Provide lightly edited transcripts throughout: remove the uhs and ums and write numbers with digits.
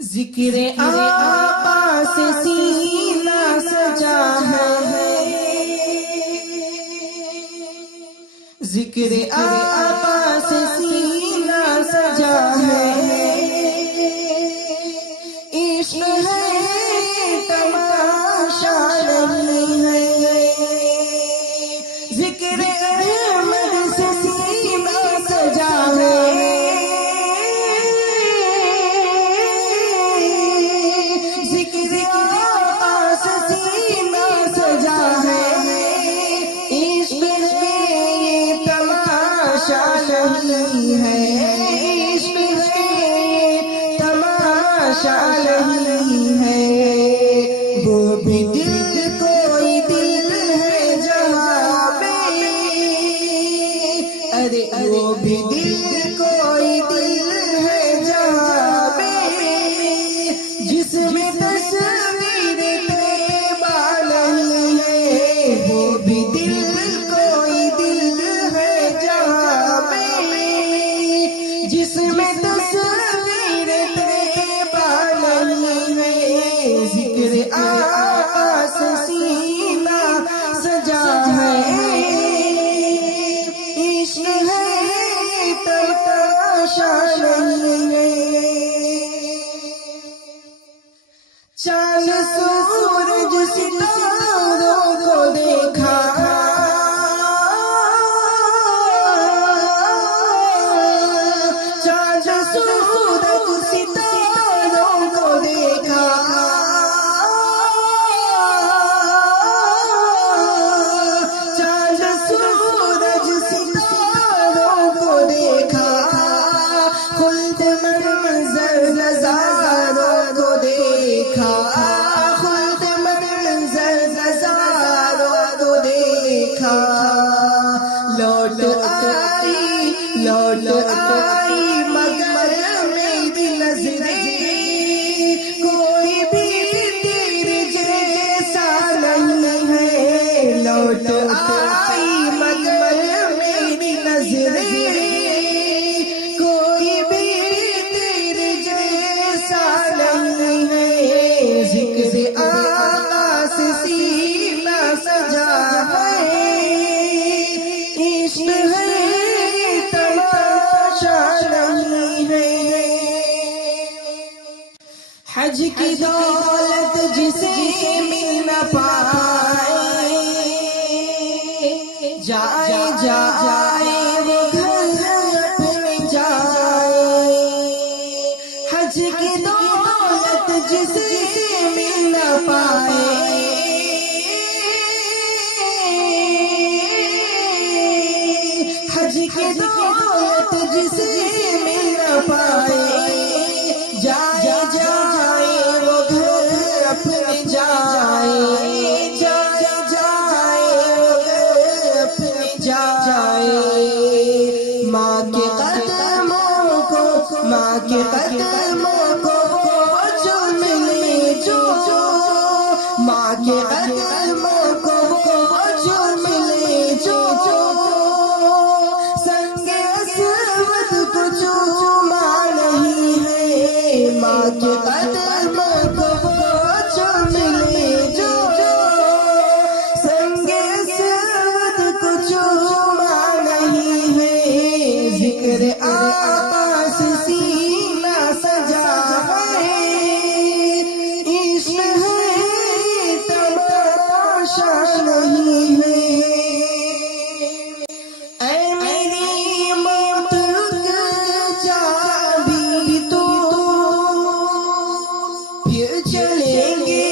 ذکر آقا سے سینہ سجا ہے، ذکر آقا سے سینہ سجا ہے، عشق ہے تماشا نہیں ہے، ذکر احمد سے سینہ سجا ہے، ذکر آقا سے سینہ سجا ہے، عشق ہے تماشا نہیں ہے، عشق ہے تماشا نہیں ہے، وہ بھی دل کوئی دل ہے جہاں میں، ارے وہ بھی دل کوئی دل ہے جہاں میں، جس میں تصویر طیبہ نہیں ہے، وہ بھی دل کوئی دل ہے جہاں میں، جس میں تصویر طیبہ نہیں ہے، ذکر آقا سے سینہ سجا ہے، عشق ہے تماشا نہیں ہے، چاند سورج ستاروں کو دیکھا، چاند سورج ستاروں کو دیکھا، چاند سورج ستاروں کو دیکھا، خلد منظر نظاروں کو دیکھا، خلد منظر نظاروں کو دیکھا، لوٹ آئی مگر میری نظریں، کوئی بھی تیرے جیسا نہیں ہے، لوٹ آئی مگر میری نظریں، کوئی بھی تیرے جیسا نہیں ہے، ذکر آقا سے سینہ سجا ہے، عشق ہے تماشا نہیں ہے، حج کی دولت جسے مل نہ پائے، جائے وہ گھر اپنے جائے، حج کی دولت جسے مل نہ پائے، حج کی دولت جسے مل نہ پائے، جائے وہ گھر اپنے جائے، جائے وہ گھر اپنے جائے، ماں کے قدموں کو جو ملے جو، ماں کے قدموں کو جو ملے جو، سنگ اسود کو چوما نہیں ہے، ماں کے قدموں کو جو ملے جو، سنگ اسود کو چوما نہیں ہے، ذکر آقا سے سینہ سجا ہے، عشق ہے تماشا نہیں ہے، اے میری موت رک جا بھی تو، پھر چلیں گے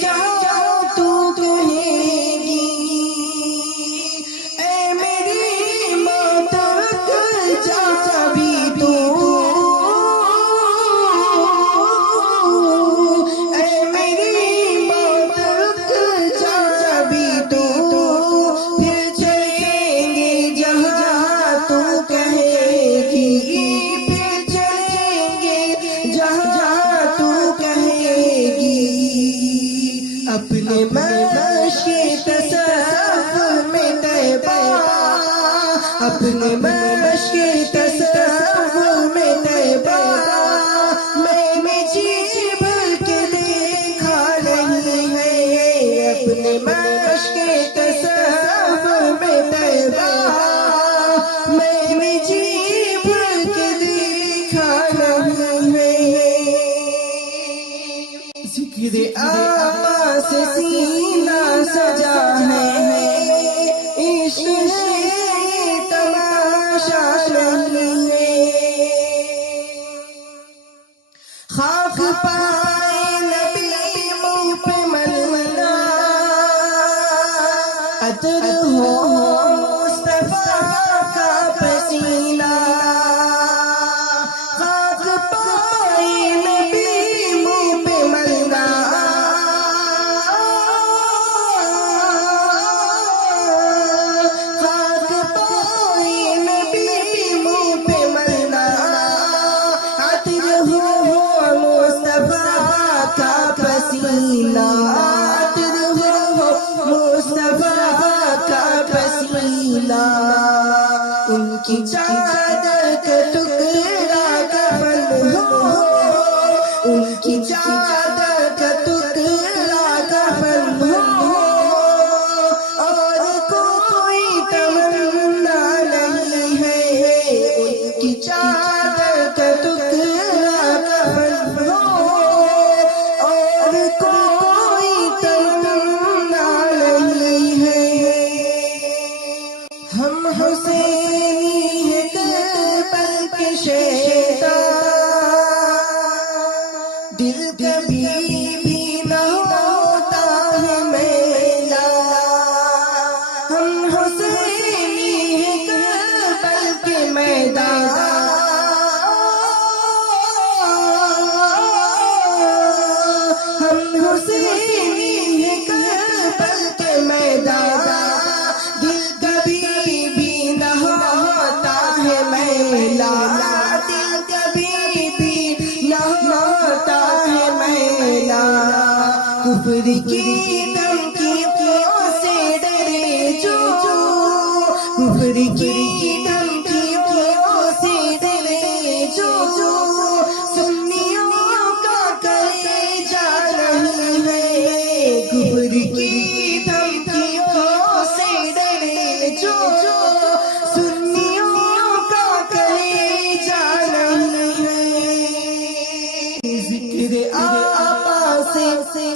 جہاں تو کہے گی، اے میری موت رک جا بھی تو، اے میری موت رک جا بھی تو، پھر چلیں گے جہاں تو کہے گی، پھر چلیں گے جہاں تو کہے گی، اپنے مشق تصور میں طیبہ، اپنے مشق تصور میں طیبہ، میں جی ذکر آقا سے سینہ سجا ہے، عشق تماشا نہیں ہے، خاک پائے نبی منہ پہ ملنا، عطر ہو مصطفیٰ کا پسینہ، خاک پائے نبی منہ پہ ملنا، خاک پائے نبی منہ پہ ملنا، عطر ہو مصطفیٰ کا پسینہ، عطر ہو مصطفیٰ کا پسینہ، ان کی چادر کا ٹکڑا کفن ہو، ان کی چادر کا ٹکڑا کفن ہو، اور کوئی تمنا نہیں ہے، ان کی چادر کا ٹکڑا کفن ہو، اور کوئی تمنا نہیں ہے، ہم حسینی ہیں کربل کے شہدا، دل کبھی بھی نہ ہوتا ہے میلا، ہم حسینی ہیں کربل کے میدان، ہم حسینی ہیں کربل کے میدان، دل کبھی بھی نہ ہوتا ہے میلا، دل کبھی بھی نہ ہوتا ہے میلا، کفر کی دھمکیوں سے ڈرے جو، کفر کی دھمکیوں سے ڈرے جو، سنیوں کا کلیجہ نہیں ہے، کفر کی دھمکیوں سے ڈرے جو، سنیوں کا کلیجہ نہیں ہے، ذکر آقا سے